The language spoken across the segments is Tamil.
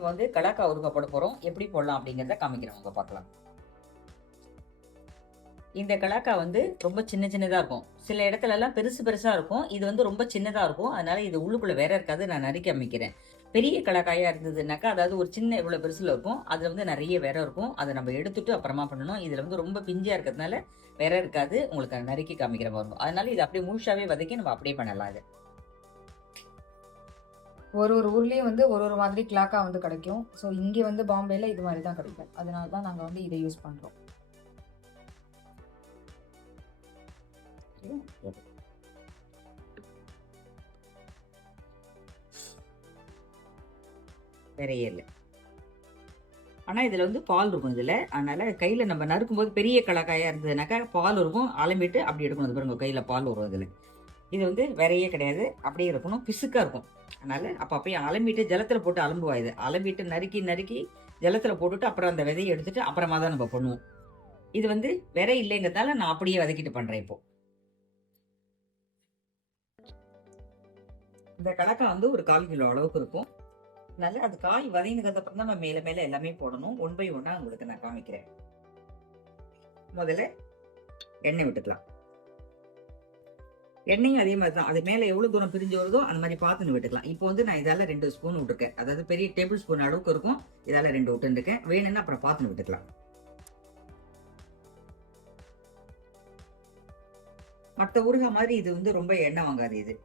நம்ம வந்து கலாக்கா ஊறுகாய் போட போகிறோம். எப்படி போடலாம் அப்படிங்கிறத காமிக்கிறவங்க பார்க்கலாம். இந்த கலாக்கா வந்து ரொம்ப சின்ன சின்னதாக இருக்கும். சில இடத்துலலாம் பெருசு பெருசாக இருக்கும். இது வந்து ரொம்ப சின்னதாக இருக்கும். அதனால இது உள்ளுக்குள்ளே வேற இருக்காது. நான் நறுக்கி காமிக்கிறேன். பெரிய கலாக்காயாக இருந்ததுனாக்கா, அதாவது ஒரு சின்ன இவ்வளோ பெருசில் இருக்கும். அதில் வந்து நிறைய வேற இருக்கும். அதை நம்ம எடுத்துட்டு அப்புறமா பண்ணணும். இதில் வந்து ரொம்ப பிஞ்சியாக இருக்கிறதுனால வேற இருக்காது. உங்களுக்கு நறுக்கி காமிக்கிற மாதிரி இருக்கும். அதனால இது அப்படியே முழுசாவே வதக்கி நம்ம அப்படியே பண்ணலாம். இது ஒரு ஒரு ஊர்லேயும் வந்து ஒரு ஒரு மாதிரி கிளாக்கா வந்து கிடைக்கும். ஸோ இங்கே வந்து பாம்பேயில் இது மாதிரி தான் கிடைக்கும். அதனால தான் நாங்கள் வந்து இதை யூஸ் பண்ணுறோம். வேறையே இல்லை. ஆனால் இதில் வந்து பால் இருக்கும். இதில் அதனால் கையில் நம்ம நறுக்கும்போது பெரிய கலாக்காயாக இருந்ததுனாக்கா பால் இருக்கும். அலம்பிட்டு அப்படி எடுக்கணும். அது பாருங்க, கையில் பால் வரும். இதில் இது வந்து வேறையே கிடையாது. அப்படியே இருக்கணும். பிசுக்காக இருக்கும். அதனால் அப்போ அலம்பிட்டு ஜலத்தில் போட்டு அலம்புவா. இது அலம்பிட்டு நறுக்கி நறுக்கி ஜலத்தில் போட்டுட்டு அப்புறம் அந்த விதையை எடுத்துட்டு அப்புறமா தான் நம்ம பண்ணுவோம். இது வந்து விரை இல்லைங்கிறதால நான் அப்படியே வதக்கிட்டு பண்ணுறேன். இப்போ இந்த கலக்காய் வந்து ஒரு 1/4 கிலோ அளவுக்கு இருக்கும். அதனால அது காய் வதங்கினதுக்கு அப்புறம் தான் நம்ம மேலே மேலே எல்லாமே போடணும். 1 பை 1 உங்களுக்கு நான் காமிக்கிறேன். முதல்ல எண்ணெய் விட்டுக்கலாம். எண்ணெயும் அதே மாதிரி தான். அது மேலே எவ்வளோ தூரம் பிரிஞ்சு வருதோ அந்த மாதிரி பார்த்துன்னு விட்டுக்கலாம். இப்போ வந்து நான் இதால 2 ஸ்பூன் விட்டுருக்கேன். அதாவது பெரிய டேபிள் ஸ்பூன் அளவுக்கு இருக்கும். இதால 2 விட்டுருக்கேன். வேணும்னா அப்புறம் பார்த்துன்னு விட்டுக்கலாம். மற்ற ஊறுகாய் மாதிரி இது வந்து ரொம்ப எண்ணெய் வாங்காது. இது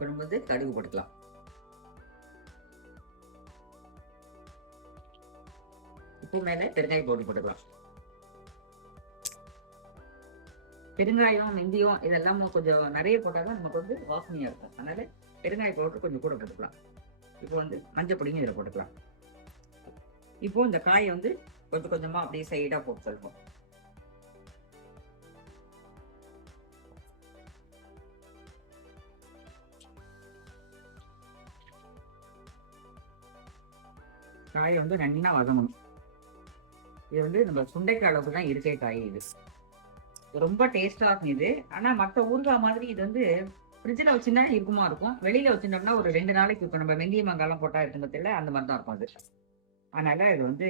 பண்ணும்போது கடுகு போட்டுக்கலாம். இப்போ மேல பெருங்காயம் போட்டுக்கலாம். பெருங்காயம், வெந்தயம் இதெல்லாம் கொஞ்சம் நிறைய போட்டாதான் நமக்கு வந்து வாசனையா இருக்கும். அதனால பெருங்காய பவுடர் கொஞ்சம் கூட போட்டுக்கலாம். இப்போ வந்து மஞ்சள் பொடியும் இதில் போட்டுக்கலாம். இப்போ இந்த காயை வந்து கொஞ்சம் கொஞ்சமா அப்படியே சைடா போட்டு சொல்லுவோம். காயை வந்து நல்லா வதங்கணும். இது வந்து நம்ம சுண்டைக்காய் அளவுக்கு தான் இருக்கே காய். இது ரொம்ப டேஸ்டா இருக்கும். இது ஆனா மற்ற ஊறுகாய் மாதிரி இது வந்து ஃப்ரிட்ஜில் வச்சுன்னா இருக்குமா இருக்கும். வெளியில வச்சுட்டோம்னா ஒரு 2 நாளைக்கு இப்போ நம்ம வெந்தய மங்காலாம் போட்டா இருக்குங்க தெரியல, அந்த மாதிரி தான் இருக்கும் அது. அதனால இது வந்து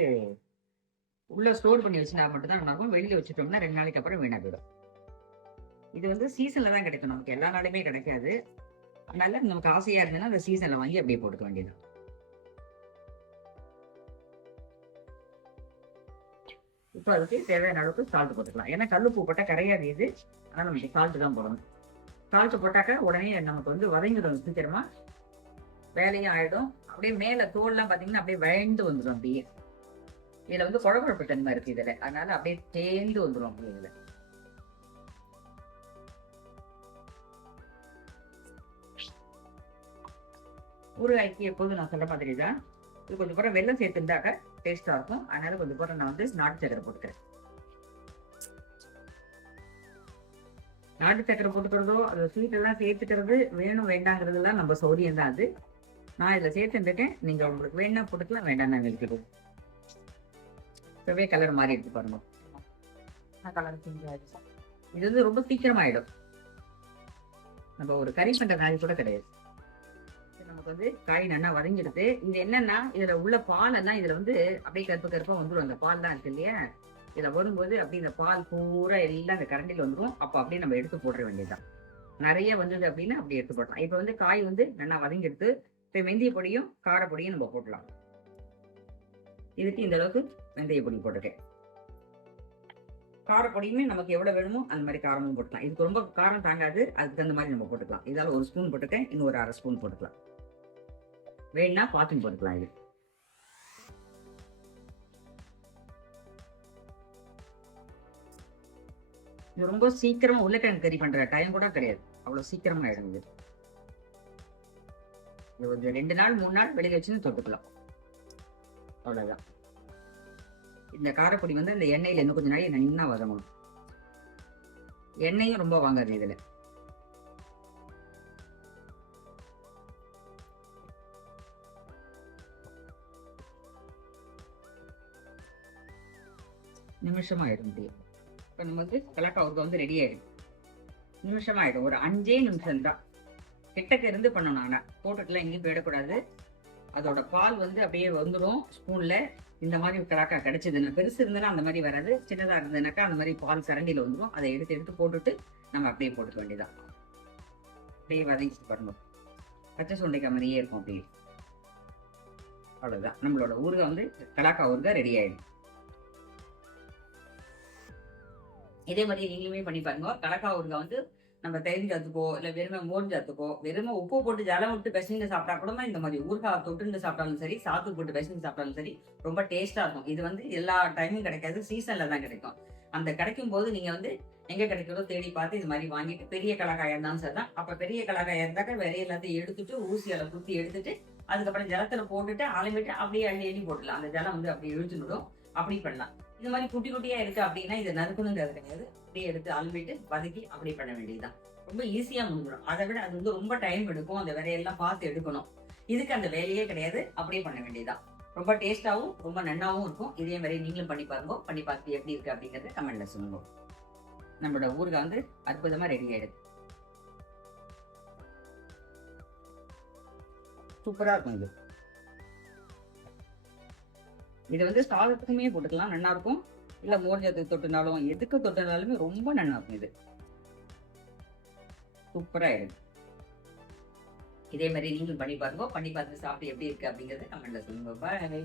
உள்ள ஸ்டோர் பண்ணி வச்சுனா மட்டும்தான் நல்லா இருக்கும். வெளியில வச்சுட்டோம்னா 2 நாளைக்கு அப்புறம் வீணா போயிடும். இது வந்து சீசன்ல தான் கிடைக்கும். நமக்கு எல்லா நாளுமே கிடைக்காது. அதனால நமக்கு ஆசையா இருந்ததுன்னா அந்த சீசன்ல வாங்கி அப்படியே போட்டுக்க வேண்டியது. இப்போ அதுக்கு தேவையான அளவுக்கு சால்ட் போட்டுக்கலாம். ஏன்னா கல்லுப்பு போட்டால் கரையாது இது. அதனால நமக்கு சால்ட்டு தான் போடணும். சால்ட்டு போட்டாக்க உடனே நமக்கு வந்து வதங்கிடும். சீக்கிரமா வேலையும் ஆயிடும். அப்படியே மேல தோல்லாம் பார்த்தீங்கன்னா அப்படியே வயந்து வந்துடும். அப்படியே இதுல வந்து குழகுழப்பு தன்மை இருக்கு இதுல. அதனால அப்படியே தேர்ந்து வந்துடும். அப்படியே இதுல ஊறுகாய்க்கு எப்போதும் நான் சொல்ல மாதிரி தான். இது கொஞ்சம் கூட வெல்லம் சேர்த்துட்டாக்க டேஸ்டா இருக்கும். அதனால கொஞ்சம் கூட நான் வந்து நாட்டு சக்கரை போட்டுக்கிறேன். நாட்டு சக்கரை போட்டுக்கிறதோ அது ஸ்வீட் எல்லாம் சேர்த்துக்கிறது வேணும் வேண்டாங்கிறதுலாம் நம்ம சௌரியம் தான். அது நான் இதில் சேர்த்துட்டேன். நீங்க உங்களுக்கு வேணா போட்டுக்கலாம், வேண்டாம் நான் நிறுத்திடுவோம். இப்பவே கலர் மாறி எடுத்து பாருங்க. கலர் சேஞ்ச் ஆயிடுச்சு. இது வந்து ரொம்ப சீக்கிரமாயிடும். நம்ம ஒரு கறி பண்ற காய் கூட கிடையாது. நமக்கு வந்து காய் நல்லா வதங்கிடுது. இது என்னன்னா இதுல உள்ள பாலெல்லாம் இதுல வந்து அப்படியே கருப்பு கருப்பா வந்துடும். அந்த பால் தான் இருக்கு இல்லையா, இதுல வரும்போது அப்படி இந்த பால் பூரா எல்லாம் அந்த கரண்டில வந்துடும். அப்ப அப்படியே நம்ம எடுத்து போட வேண்டியதுதான். நிறைய வந்தது அப்படின்னா அப்படி எடுத்து போடலாம். இப்ப வந்து காய் வந்து நல்லா வதங்கிடுது. இப்ப வெந்தய பொடியும் காரப்பொடியும் நம்ம போடலாம். இதுக்கு இந்த அளவுக்கு வெந்தய பொடி போட்டுருக்கேன். காரப்பொடியுமே நமக்கு எவ்வளவு வேணுமோ அந்த மாதிரி காரமும் போட்டுக்கலாம். இதுக்கு ரொம்ப காரம் தாங்காது, அதுக்கு தகுந்த மாதிரி நம்ம போட்டுக்கலாம். இதால 1 ஸ்பூன் போட்டுருக்கேன். இன்னும் ஒரு 1/2 ஸ்பூன் போட்டுக்கலாம். வேணும்னா பாத்துன்னு போட்டுக்கலாம். இது ரொம்ப சீக்கிரமா உருளைக்கிழங்கு கறி பண்ற டைம் கூட கிடையாது. அவ்வளவு சீக்கிரமா ஆயிடும். இது ஒரு 2 நாள் 3 நாள் வெளியில வச்சுன்னு தொட்டுக்கலாம். அவ்வளவுதான். இந்த காரப்பொடி வந்து இந்த எண்ணெயில இன்னும் கொஞ்சம் நாள் நல்லா வதங்கணும். எண்ணெயும் ரொம்ப வாங்காது இதுல. நிமிஷமா ஆயிடும். இப்போ நம்ம வந்து கலக்காய் ஊறுகாய் வந்து ரெடி ஆயிடும். நிமிஷமா ஆயிடும். ஒரு 5 நிமிஷம் தான். கிட்டக்க இருந்து பண்ணணும். ஆனா போட்டுட்டுலாம் எங்கேயும் போயிடக்கூடாது. அதோட பால் வந்து அப்படியே வந்துடும் ஸ்பூன்ல. இந்த மாதிரி கலாக்கா கிடைச்சதுன்னா, பெருசு இருந்ததுன்னா அந்த மாதிரி வராது, சின்னதா இருந்ததுனாக்கா அந்த மாதிரி பால் சரண்டில வந்துடும். அதை எடுத்து எடுத்து போட்டுட்டு நம்ம அப்படியே போட்டுக்க வேண்டியதான். அப்படியே வதங்கிட்டு பாருங்க, பச்சை சுண்டைக்காய் மாதிரியே இருக்கும் அப்படியே. அவ்வளவுதான், நம்மளோட ஊறுகாய் வந்து கலாக்கா ஊறுகாய் ரெடி ஆயிடும். இதே மாதிரி நீங்களுமே பண்ணி பாருங்க. கலக்கா ஊறுகாய் வந்து நம்ம தயிர் சாத்துக்கோ இல்ல வெறுமை மோர் சாத்துக்கோ வெறுமை உப்பு போட்டு ஜலம் விட்டு பிசைஞ்சு சாப்பிட்டா கூட இந்த மாதிரி ஊறுகாய் தொட்டுண்டு சாப்பிட்டாலும் சரி, சாத்து போட்டு பிசைஞ்சு சாப்பிட்டாலும் சரி, ரொம்ப டேஸ்டா இருக்கும். இது வந்து எல்லா டைமும் கிடைக்காது, சீசன்ல தான் கிடைக்கும். அந்த கிடைக்கும் போது நீங்க வந்து எங்க கிடைக்கிறதோ தேடி பார்த்து இது மாதிரி வாங்கிட்டு, பெரிய கலக்காயா இருந்தாலும் சரிதான். அப்ப பெரிய கலக்காயா இருந்தாக்க வேற எல்லாத்தையும் எடுத்துட்டு ஊசியால குத்தி எடுத்துட்டு அதுக்கப்புறம் ஜலத்துல போட்டுட்டு அலமிட்டு அப்படியே அள்ளி அள்ளி போட்டுலாம். அந்த ஜலம் வந்து அப்படி இழுத்துடும். அப்படி பண்ணலாம். இது மாதிரி குட்டி குட்டியா இருக்கு அப்படின்னா இதை நறுக்கணுங்கிறது கிடையாது. அப்படியே எடுத்து அலம்பிட்டு வதக்கி அப்படி பண்ண வேண்டியதுதான். ரொம்ப ஈஸியா முடிஞ்சிடும். அதை விட அது வந்து ரொம்ப டைம் எடுக்கும், அந்த விதையெல்லாம் பார்த்து எடுக்கணும். இதுக்கு அந்த வேலையே கிடையாது, அப்படியே பண்ண வேண்டியதுதான். ரொம்ப டேஸ்டாவும் ரொம்ப நன்னாவும் இருக்கும். இதே மாதிரி நீங்களும் பண்ணி பாருங்க. பண்ணி பார்த்து எப்படி இருக்கு அப்படிங்கறத கமெண்ட்ல சொல்லுங்க. நம்மளோட ஊறுகாய் வந்து அற்புதமா ரெடி ஆயிடுது. சூப்பரா இருக்கும் இது. இது வந்து சாதத்துக்குமே போட்டுக்கலாம், நல்லா இருக்கும். இல்ல மோர் ஜாத்துக்கு தொட்டுனாலும் எதுக்கு தொட்டுனாலுமே ரொம்ப நல்லா இருக்கும். இது சூப்பரா இருக்கு. இதே மாதிரி நீங்களும் பண்ணி பாருங்க. பண்ணி பார்த்து சாப்பிட்டு எப்படி இருக்கு அப்படிங்கறத கமெண்ட்ல சொல்லுங்க. பாய்.